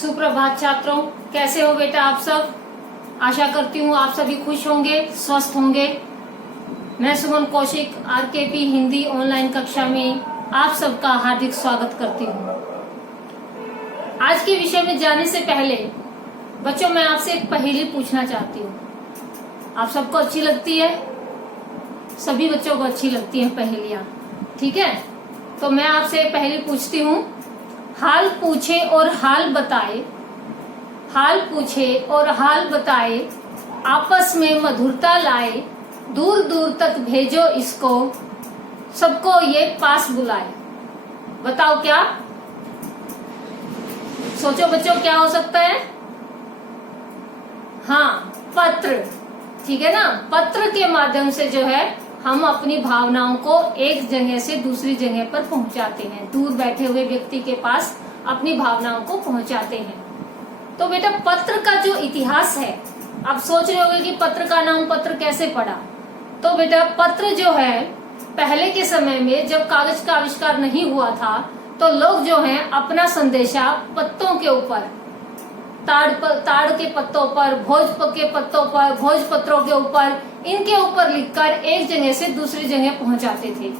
सुप्रभात छात्रों, कैसे हो बेटा आप सब। आशा करती हूँ आप सभी खुश होंगे, स्वस्थ होंगे। मैं सुमन कौशिक आरकेपी हिंदी ऑनलाइन कक्षा में आप सबका हार्दिक स्वागत करती हूँ। आज के विषय में जाने से पहले बच्चों, मैं आपसे एक पहेली पूछना चाहती हूँ। आप सबको अच्छी लगती है? सभी बच्चों को अच्छी लगती है पहेलियाँ, ठीक है। तो मैं आपसे पहेली पूछती हूँ। हाल पूछे और हाल बताए, हाल पूछे और हाल बताए, आपस में मधुरता लाए, दूर दूर तक भेजो इसको, सबको ये पास बुलाए। बताओ क्या? सोचो बच्चों, क्या हो सकता है? हाँ, पत्र, ठीक है ना। पत्र के माध्यम से जो है हम अपनी भावनाओं को एक जगह से दूसरी जगह पर पहुंचाते हैं, दूर बैठे हुए व्यक्ति के पास अपनी भावनाओं को पहुंचाते हैं। तो बेटा, पत्र का जो इतिहास है, आप सोच रहे होंगे कि पत्र का नाम पत्र कैसे पड़ा। तो बेटा, पत्र जो है पहले के समय में जब कागज का आविष्कार नहीं हुआ था, तो लोग जो है अपना संदेशा पत्तों के ऊपर, ताड़ के पत्तों पर, भोज के पत्तों पर, भोजपत्रों के ऊपर, इनके ऊपर लिखकर एक जगह से दूसरी जगह पहुंचाते थे।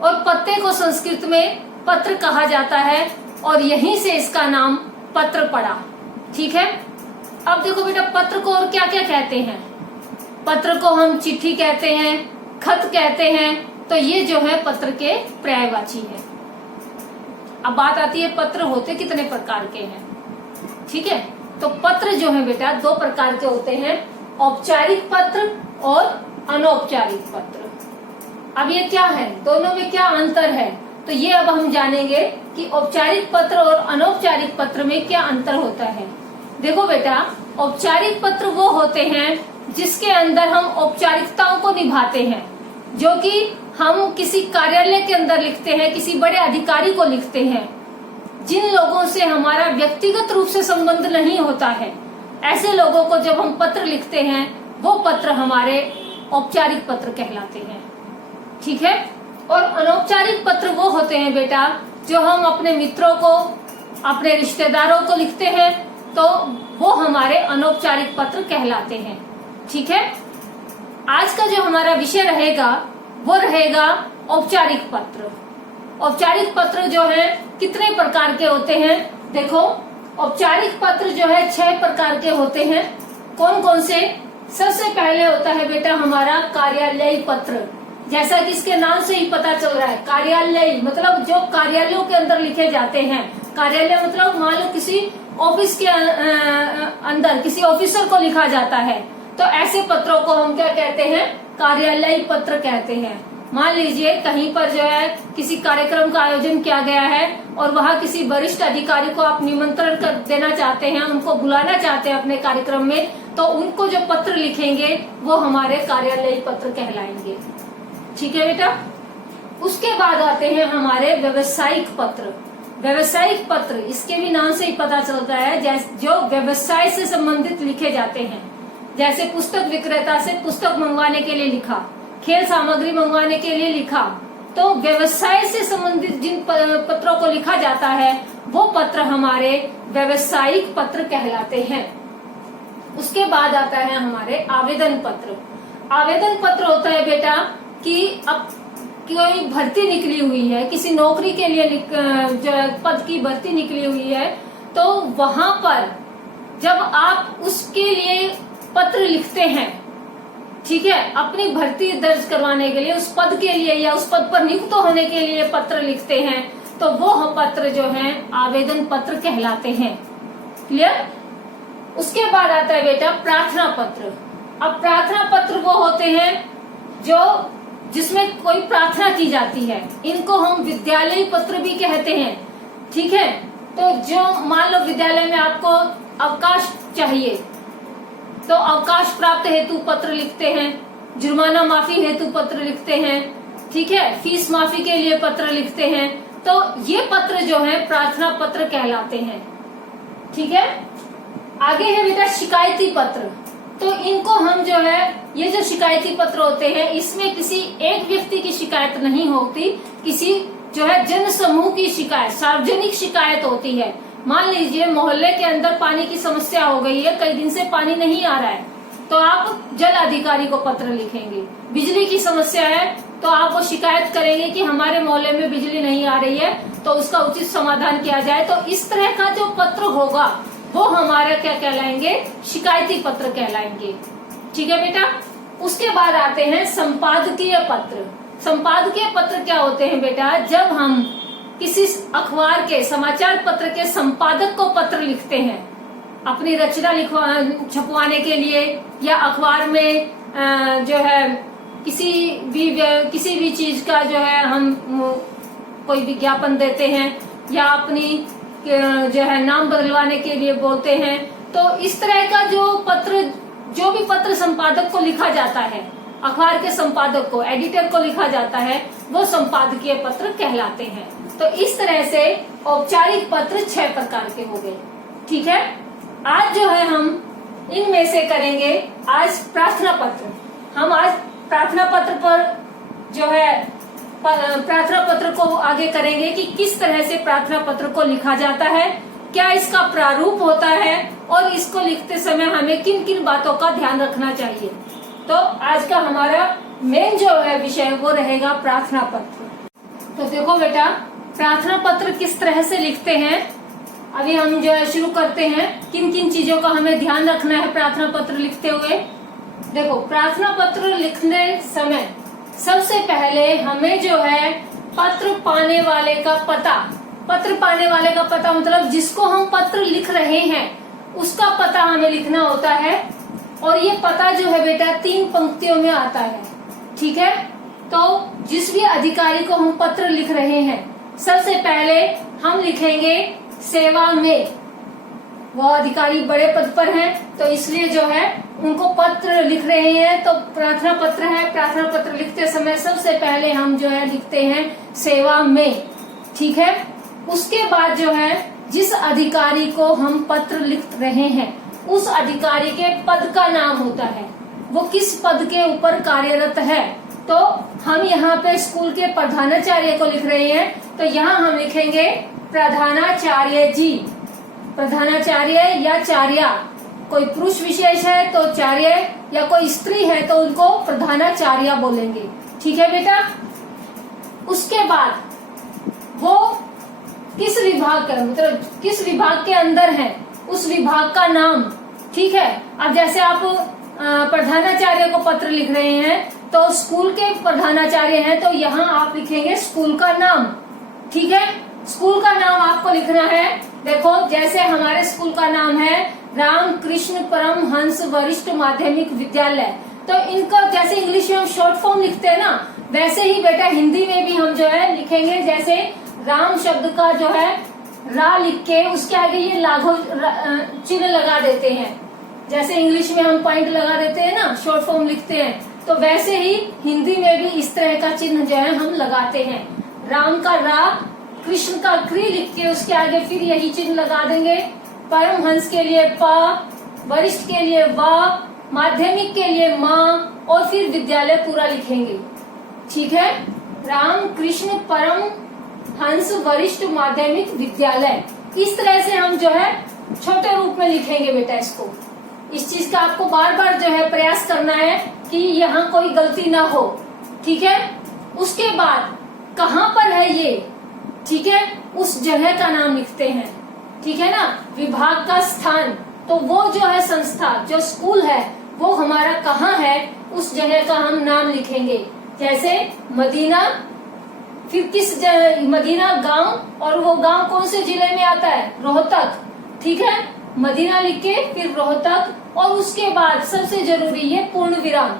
और पत्ते को संस्कृत में पत्र कहा जाता है और यहीं से इसका नाम पत्र पड़ा, ठीक है। अब देखो बेटा, पत्र को और क्या क्या कहते हैं। पत्र को हम चिट्ठी कहते हैं, खत कहते हैं। तो ये जो है पत्र के पर्यायवाची है। अब बात आती है पत्र होते कितने प्रकार के हैं, ठीक है। तो पत्र जो है बेटा दो प्रकार के होते हैं, औपचारिक पत्र और अनौपचारिक पत्र। अब ये क्या है, दोनों में क्या अंतर है, तो ये अब हम जानेंगे कि औपचारिक पत्र और अनौपचारिक पत्र में क्या अंतर होता है। देखो बेटा, औपचारिक पत्र वो होते हैं जिसके अंदर हम औपचारिकताओं को निभाते हैं, जो कि हम किसी कार्यालय के अंदर लिखते हैं, किसी बड़े अधिकारी को लिखते हैं, जिन लोगों से हमारा व्यक्तिगत रूप से संबंध नहीं होता है। ऐसे लोगों को जब हम पत्र लिखते हैं, वो पत्र हमारे औपचारिक पत्र कहलाते हैं, ठीक है। और अनौपचारिक पत्र वो होते हैं बेटा जो हम अपने मित्रों को, अपने रिश्तेदारों को लिखते हैं, तो वो हमारे अनौपचारिक पत्र कहलाते हैं, ठीक है। आज का जो हमारा विषय रहेगा वो रहेगा औपचारिक पत्र। औपचारिक पत्र जो है कितने प्रकार के होते हैं। देखो, औपचारिक पत्र जो है 6 प्रकार के होते हैं। कौन कौन से? सबसे पहले होता है बेटा हमारा कार्यालयी पत्र। जैसा कि इसके नाम से ही पता चल रहा है, कार्यालयी मतलब जो कार्यालयों के अंदर लिखे जाते हैं। कार्यालय मतलब मान लो किसी ऑफिस के अंदर किसी ऑफिसर को लिखा जाता है, तो ऐसे पत्रों को हम क्या कहते हैं? कार्यालयी पत्र कहते हैं। मान लीजिए कहीं पर जो है किसी कार्यक्रम का आयोजन किया गया है और वहाँ किसी वरिष्ठ अधिकारी को आप निमंत्रण कर देना चाहते हैं, उनको बुलाना चाहते हैं अपने कार्यक्रम में, तो उनको जो पत्र लिखेंगे वो हमारे कार्यालयी पत्र कहलाएंगे, ठीक है बेटा। उसके बाद आते हैं हमारे व्यवसायिक पत्र। व्यवसायिक पत्र, इसके भी नाम से ही पता चलता है, जो व्यवसाय से संबंधित लिखे जाते हैं। जैसे पुस्तक विक्रेता से पुस्तक मंगवाने के लिए लिखा, खेल सामग्री मंगवाने के लिए लिखा। तो व्यवसाय से संबंधित जिन पत्रों को लिखा जाता है वो पत्र हमारे व्यवसायिक पत्र कहलाते हैं। उसके बाद आता है हमारे आवेदन पत्र। आवेदन पत्र होता है बेटा कि अब कोई भर्ती निकली हुई है, किसी नौकरी के लिए जो पद की भर्ती निकली हुई है, तो वहां पर जब आप उसके लिए पत्र लिखते हैं, ठीक है, अपनी भर्ती दर्ज करवाने के लिए, उस पद के लिए या उस पद पर नियुक्त होने के लिए पत्र लिखते हैं, तो वो पत्र जो है आवेदन पत्र कहलाते हैं। क्लियर? उसके बाद आता है बेटा प्रार्थना पत्र। अब प्रार्थना पत्र वो होते हैं जो जिसमें कोई प्रार्थना की जाती है, इनको हम विद्यालयी पत्र भी कहते हैं, ठीक है। तो जो मान लो विद्यालय में आपको अवकाश चाहिए, तो अवकाश प्राप्त हेतु पत्र लिखते हैं, जुर्माना माफी हेतु पत्र लिखते हैं, ठीक है, फीस माफी के लिए पत्र लिखते हैं। तो ये पत्र जो है प्रार्थना पत्र कहलाते हैं, ठीक है। आगे है बेटा शिकायती पत्र। तो इनको हम जो है, ये जो शिकायती पत्र होते हैं, इसमें किसी एक व्यक्ति की शिकायत नहीं होती, किसी जो है जन समूह की शिकायत, सार्वजनिक शिकायत होती है। मान लीजिए मोहल्ले के अंदर पानी की समस्या हो गई है, कई दिन से पानी नहीं आ रहा है, तो आप जल अधिकारी को पत्र लिखेंगे। बिजली की समस्या है तो आप वो शिकायत करेंगे कि हमारे मोहल्ले में बिजली नहीं आ रही है, तो उसका उचित समाधान किया जाए। तो इस तरह का जो पत्र होगा वो हमारा क्या कहलाएंगे, शिकायती पत्र कहलाएंगे। ठीक है बेटा। उसके बाद आते हैं संपादकीय पत्र। संपादकीय पत्र क्या होते हैं बेटा, जब हम किसी अखबार के, समाचार पत्र के संपादक को पत्र लिखते हैं अपनी रचना छपवाने के लिए, या अखबार में जो है किसी भी चीज का जो है हम कोई विज्ञापन देते हैं, या अपनी जो है नाम बदलवाने के लिए बोलते हैं, तो इस तरह का जो भी पत्र संपादक को लिखा जाता है, अखबार के संपादक को, एडिटर को लिखा जाता है, वो संपादकीय पत्र कहलाते हैं। तो इस तरह से औपचारिक पत्र 6 प्रकार के हो गए। ठीक है। आज जो है हम इनमें से करेंगे आज प्रार्थना पत्र। हम आज प्रार्थना पत्र पर जो है प्रार्थना पत्र को आगे करेंगे कि किस तरह से प्रार्थना पत्र को लिखा जाता है, क्या इसका प्रारूप होता है, और इसको लिखते समय हमें किन किन बातों का ध्यान रखना चाहिए। तो आज का हमारा मेन जो है विषय वो रहेगा प्रार्थना पत्र। तो देखो बेटा, प्रार्थना पत्र किस तरह से लिखते हैं, अभी हम जो है शुरू करते हैं। किन किन चीजों का हमें ध्यान रखना है प्रार्थना पत्र लिखते हुए। देखो, प्रार्थना पत्र लिखने समय सबसे पहले हमें जो है पत्र पाने वाले का पता, पत्र पाने वाले का पता मतलब जिसको हम पत्र लिख रहे हैं उसका पता हमें लिखना होता है। और ये पता जो है बेटा 3 पंक्तियों में आता है। ठीक है। तो जिस भी अधिकारी को हम पत्र लिख रहे हैं, सबसे पहले हम लिखेंगे सेवा में। वो अधिकारी बड़े पद पर हैं, तो इसलिए जो है उनको पत्र लिख रहे हैं, तो प्रार्थना पत्र है। प्रार्थना पत्र लिखते समय सबसे पहले हम जो है लिखते हैं सेवा में। ठीक है। उसके बाद जो है जिस अधिकारी को हम पत्र लिख रहे हैं उस अधिकारी के पद का नाम होता है, वो किस पद के ऊपर कार्यरत है। तो हम यहाँ पे स्कूल के प्रधानाचार्य को लिख रहे हैं, तो यहाँ हम लिखेंगे प्रधानाचार्य जी। प्रधानाचार्य या चार्या, कोई पुरुष विशेष है तो चार्य, या कोई स्त्री है तो उनको प्रधानाचार्य बोलेंगे। ठीक है बेटा। उसके बाद वो किस विभाग का, मतलब किस विभाग के अंदर है, उस विभाग का नाम। ठीक है। अब जैसे आप प्रधानाचार्य को पत्र लिख रहे हैं तो स्कूल के प्रधानाचार्य हैं, तो यहाँ आप लिखेंगे स्कूल का नाम। ठीक है। स्कूल का नाम आपको लिखना है। देखो, जैसे हमारे स्कूल का नाम है रामकृष्ण परमहंस वरिष्ठ माध्यमिक विद्यालय, तो इनका जैसे इंग्लिश में हम शॉर्ट फॉर्म लिखते हैं ना, वैसे ही बेटा हिंदी में भी हम जो है लिखेंगे। जैसे राम शब्द का जो है रा लिख के उसके आगे ये लाघव चिन्ह लगा देते हैं, जैसे इंग्लिश में हम पॉइंट लगा देते हैं ना, शॉर्ट फॉर्म लिखते हैं, तो वैसे ही हिंदी में भी इस तरह का चिन्ह जो है हम लगाते हैं। राम का रा, कृष्ण का कृ लिख के उसके आगे फिर यही चिन्ह लगा देंगे। परमहंस के लिए प, वरिष्ठ के लिए व, माध्यमिक के लिए माँ, और फिर विद्यालय पूरा लिखेंगे। ठीक है। राम कृष्ण परम हंस वरिष्ठ माध्यमिक विद्यालय, इस तरह से हम जो है छोटे रूप में लिखेंगे बेटा इसको। इस चीज का आपको बार बार जो है प्रयास करना है कि यहाँ कोई गलती ना हो। ठीक है। उसके बाद कहाँ पर है ये, ठीक है, उस जगह का नाम लिखते हैं। ठीक है ना। विभाग का स्थान, तो वो जो है संस्था, जो स्कूल है वो हमारा कहाँ है, उस जगह का हम नाम लिखेंगे। जैसे मदीना, फिर किस मदीना गांव, और वो गांव कौन से जिले में आता है, रोहतक। ठीक है। मदीना लिख के फिर रोहतक, और उसके बाद सबसे जरूरी है पूर्ण विराम।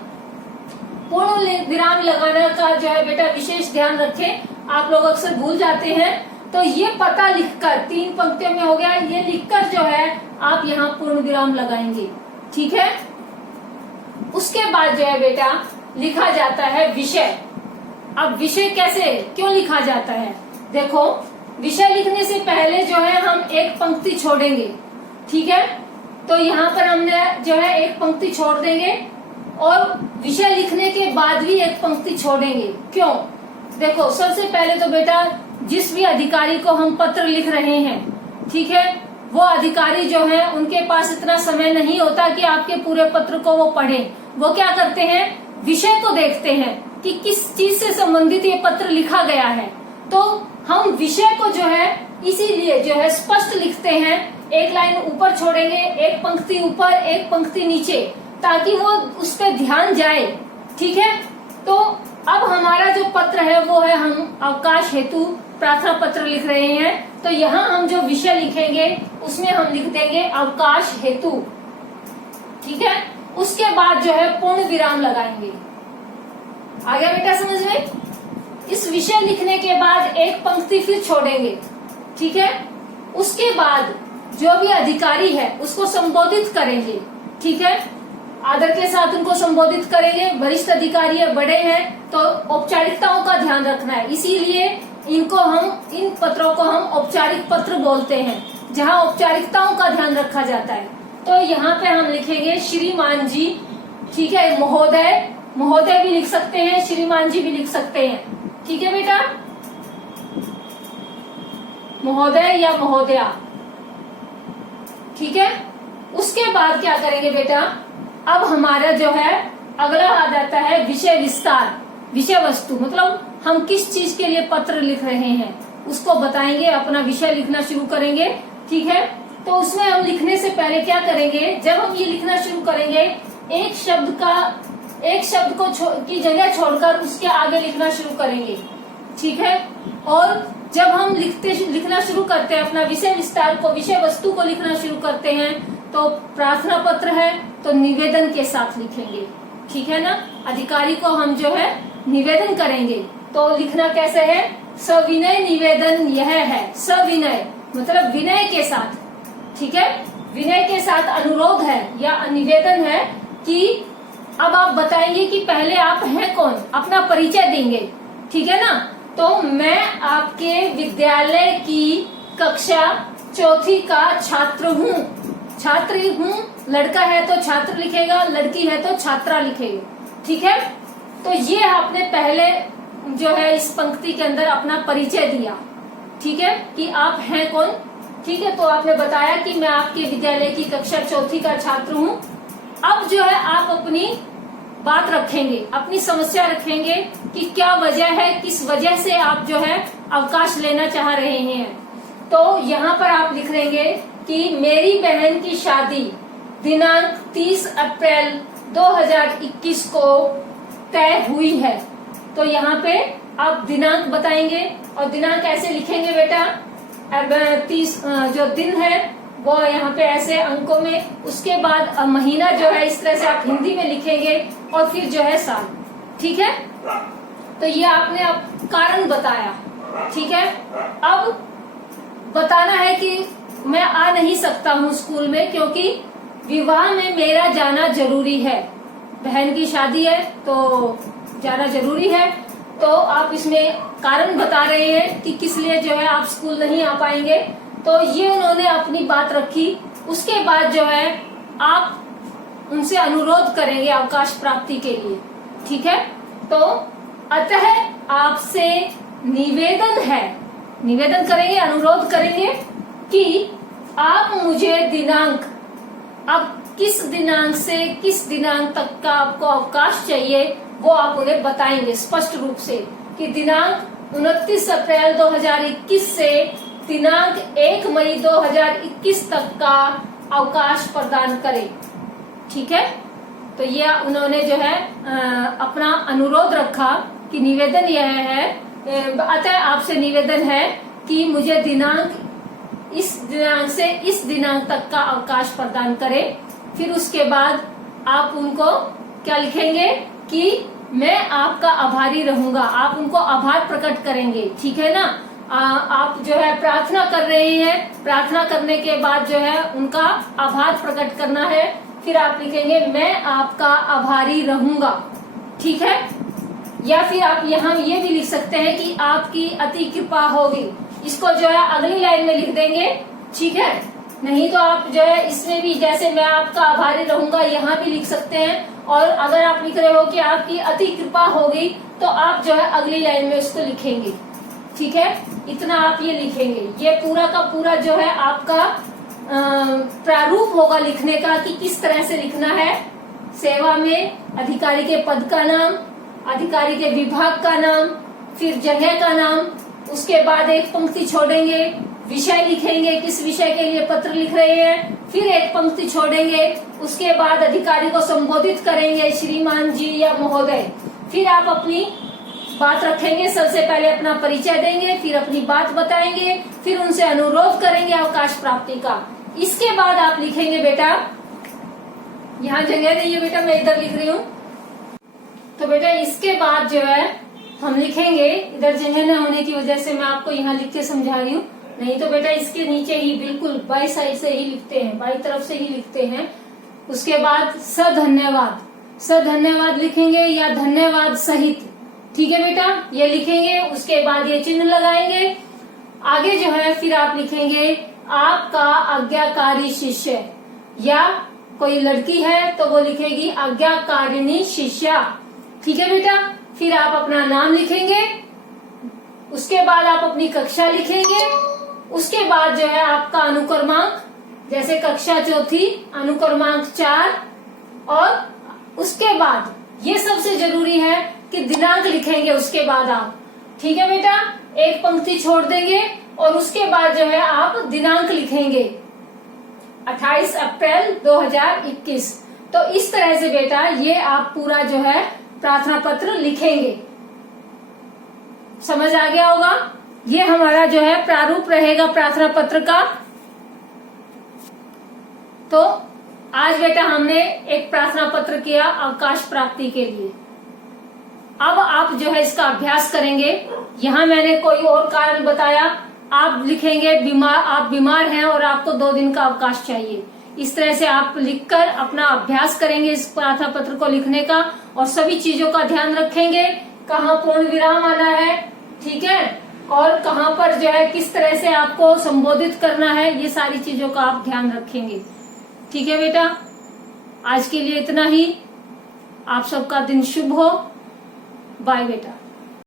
पूर्ण विराम लगाने का जो है बेटा विशेष ध्यान रखें, आप लोग अक्सर भूल जाते हैं। तो ये पता लिखकर 3 पंक्तियों में हो गया, ये लिखकर जो है आप यहाँ पूर्ण विराम लगाएंगे। ठीक है। उसके बाद जो है बेटा लिखा जाता है विषय। अब विषय कैसे, क्यों लिखा जाता है, देखो विषय लिखने से पहले जो है हम एक पंक्ति छोड़ेंगे। ठीक है। तो यहाँ पर हमने जो है एक पंक्ति छोड़ देंगे, और विषय लिखने के बाद भी एक पंक्ति छोड़ेंगे। क्यों, देखो सबसे पहले तो बेटा जिस भी अधिकारी को हम पत्र लिख रहे हैं, ठीक है, वो अधिकारी जो है उनके पास इतना समय नहीं होता कि आपके पूरे पत्र को वो पढ़ें। वो क्या करते हैं, विषय को देखते हैं कि किस चीज से संबंधित ये पत्र लिखा गया है। तो हम विषय को जो है इसीलिए जो है स्पष्ट लिखते हैं, एक लाइन ऊपर छोड़ेंगे, एक पंक्ति ऊपर एक पंक्ति नीचे, ताकि वो उस पर ध्यान जाए। ठीक है, तो अब हमारा जो पत्र है वो है, हम अवकाश हेतु प्रार्थना पत्र लिख रहे हैं। तो यहाँ हम जो विषय लिखेंगे उसमें हम लिख देंगे अवकाश हेतु। ठीक है, उसके बाद जो है पूर्ण विराम लगाएंगे। आ गया बेटा समझ में? इस विषय लिखने के बाद एक पंक्ति फिर छोड़ेंगे। ठीक है, उसके बाद जो भी अधिकारी है उसको संबोधित करेंगे। ठीक है, आदर के साथ उनको संबोधित करेंगे। वरिष्ठ अधिकारी है, बड़े हैं, तो औपचारिकताओं का ध्यान रखना है। इसीलिए इन पत्रों को हम औपचारिक पत्र बोलते हैं, जहां औपचारिकताओं का ध्यान रखा जाता है। तो यहाँ पे हम लिखेंगे श्रीमान जी। ठीक है, महोदय, महोदय भी लिख सकते हैं, श्रीमान जी भी लिख सकते हैं। ठीक है बेटा, महोदय या महोदया। ठीक है, उसके बाद क्या करेंगे बेटा, अब हमारा जो है अगला आ जाता है विषय विस्तार। विषय वस्तु मतलब हम किस चीज के लिए पत्र लिख रहे हैं उसको बताएंगे, अपना विषय लिखना शुरू करेंगे। ठीक है, तो उसमें हम लिखने से पहले क्या करेंगे, जब हम ये लिखना शुरू करेंगे एक शब्द को की जगह छोड़कर उसके आगे लिखना शुरू करेंगे। ठीक है, और जब हम लिखना शुरू करते हैं अपना विषय विस्तार को, विषय वस्तु को लिखना शुरू करते हैं, तो प्रार्थना पत्र है तो निवेदन के साथ लिखेंगे। ठीक है ना, अधिकारी को हम जो है निवेदन करेंगे। तो लिखना कैसे है, सविनय निवेदन यह है। सविनय मतलब विनय के साथ। ठीक है, विनय के साथ अनुरोध है या निवेदन है कि अब आप बताएंगे कि पहले आप हैं कौन, अपना परिचय देंगे। ठीक है ना, तो मैं आपके विद्यालय की कक्षा 4वीं का छात्र हूँ। छात्र हूँ, लड़का है तो छात्र लिखेगा, लड़की है तो छात्रा लिखेगा। ठीक है, तो ये आपने पहले जो है इस पंक्ति के अंदर अपना परिचय दिया। ठीक है, कि आप हैं कौन। ठीक है, तो आपने बताया कि मैं आपके विद्यालय की कक्षा 4वीं का छात्र हूँ। अब जो है आप अपनी बात रखेंगे, अपनी समस्या रखेंगे कि क्या वजह है, किस वजह से आप जो है अवकाश लेना चाह रहे हैं। तो यहाँ पर आप लिख देंगे कि मेरी बहन की शादी दिनांक 30 अप्रैल 2021 को तय हुई है। तो यहाँ पे आप दिनांक बताएंगे, और दिनांक ऐसे लिखेंगे बेटा, अब 30 जो दिन है वो यहाँ पे ऐसे अंकों में, उसके बाद महीना जो है इस तरह से आप हिंदी में लिखेंगे, और फिर जो है साल। ठीक है, तो ये आपने अब कारण बताया। ठीक है, अब बताना है कि मैं आ नहीं सकता हूँ स्कूल में क्योंकि विवाह में मेरा जाना जरूरी है। बहन की शादी है तो जाना जरूरी है। तो आप इसमें कारण बता रहे हैं कि किस लिए जो है आप स्कूल नहीं आ पाएंगे। तो ये उन्होंने अपनी बात रखी। उसके बाद जो है आप उनसे अनुरोध करेंगे अवकाश प्राप्ति के लिए। ठीक है, तो अतः आपसे निवेदन है, निवेदन करेंगे, अनुरोध करेंगे कि आप मुझे दिनांक, अब किस दिनांक से किस दिनांक तक का आपको अवकाश चाहिए वो आप उन्हें बताएंगे स्पष्ट रूप से, कि दिनांक 29 अप्रैल 2021 से दिनांक 1 मई 2021 तक का अवकाश प्रदान करें। ठीक है, तो ये उन्होंने जो है अपना अनुरोध रखा कि निवेदन यह है, अतः आपसे निवेदन है कि मुझे दिनांक इस दिनांक से इस दिनांक तक का अवकाश प्रदान करें। फिर उसके बाद आप उनको क्या लिखेंगे कि मैं आपका आभारी रहूंगा, आप उनको आभार प्रकट करेंगे। ठीक है ना, आप जो है प्रार्थना कर रहे हैं, प्रार्थना करने के बाद जो है उनका आभार प्रकट करना है। फिर आप लिखेंगे मैं आपका आभारी रहूंगा। ठीक है, या फिर आप यहाँ ये भी लिख सकते हैं कि आपकी अति कृपा होगी। इसको जो है अगली लाइन में लिख देंगे। ठीक है, नहीं तो आप जो है इसमें भी जैसे मैं आपका आभारी रहूंगा यहाँ भी लिख सकते हैं। और अगर आप लिख रहे हो कि आपकी अति कृपा होगी तो आप जो है अगली लाइन में उसको लिखेंगे। ठीक है, इतना आप ये लिखेंगे। ये पूरा का पूरा जो है आपका प्रारूप होगा लिखने का कि किस तरह से लिखना है। सेवा में अधिकारी के पद का नाम, अधिकारी के विभाग का नाम, फिर जगह का नाम, उसके बाद एक पंक्ति छोड़ेंगे, विषय लिखेंगे, किस विषय के लिए पत्र लिख रहे हैं, फिर एक पंक्ति छोड़ेंगे, उसके बाद अधिकारी को संबोधित करेंगे, श्रीमान जी या महोदय। फिर आप अपनी बात रखेंगे, सबसे पहले अपना परिचय देंगे, फिर अपनी बात बताएंगे, फिर उनसे अनुरोध करेंगे अवकाश प्राप्ति का। इसके बाद आप लिखेंगे बेटा, यहाँ जगह नहीं है बेटा, मैं इधर लिख रही हूँ। तो बेटा इसके बाद जो है हम लिखेंगे, इधर जगह न होने की वजह से मैं आपको यहाँ लिख के समझा रही हूँ, नहीं तो बेटा इसके नीचे ही बिल्कुल बाई साइड से ही लिखते हैं, बाई तरफ से ही लिखते हैं। उसके बाद सधन्यवाद, सधन्यवाद लिखेंगे या धन्यवाद सहित, ठीक है बेटा, ये लिखेंगे। उसके बाद ये चिन्ह लगाएंगे। आगे जो है फिर आप लिखेंगे आपका आज्ञाकारी शिष्य, या कोई लड़की है तो वो लिखेगी आज्ञाकारिणी शिष्या, ठीक है बेटा। फिर आप अपना नाम लिखेंगे, उसके बाद आप अपनी कक्षा लिखेंगे, उसके बाद जो है आपका अनुक्रमांक, जैसे कक्षा चौथी अनुक्रमांक 4, और उसके बाद ये सबसे जरूरी है कि दिनांक लिखेंगे उसके बाद आप, ठीक है बेटा। एक पंक्ति छोड़ देंगे और उसके बाद जो है आप दिनांक लिखेंगे 28 अप्रैल 2021। तो इस तरह से बेटा ये आप पूरा जो है प्रार्थना पत्र लिखेंगे। समझ आ गया होगा? ये हमारा जो है प्रारूप रहेगा प्रार्थना पत्र का। तो आज बेटा हमने एक प्रार्थना पत्र किया अवकाश प्राप्ति के लिए। अब आप जो है इसका अभ्यास करेंगे। यहाँ मैंने कोई और कारण बताया, आप लिखेंगे आप बीमार हैं और आपको 2 दिन का अवकाश चाहिए। इस तरह से आप लिखकर अपना अभ्यास करेंगे इस प्रार्थना पत्र को लिखने का, और सभी चीजों का ध्यान रखेंगे, कहाँ पूर्ण विराम आना है, ठीक है, और कहाँ पर जो है किस तरह से आपको संबोधित करना है, ये सारी चीजों का आप ध्यान रखेंगे। ठीक है बेटा, आज के लिए इतना ही। आप सबका दिन शुभ हो। बाय बेटा।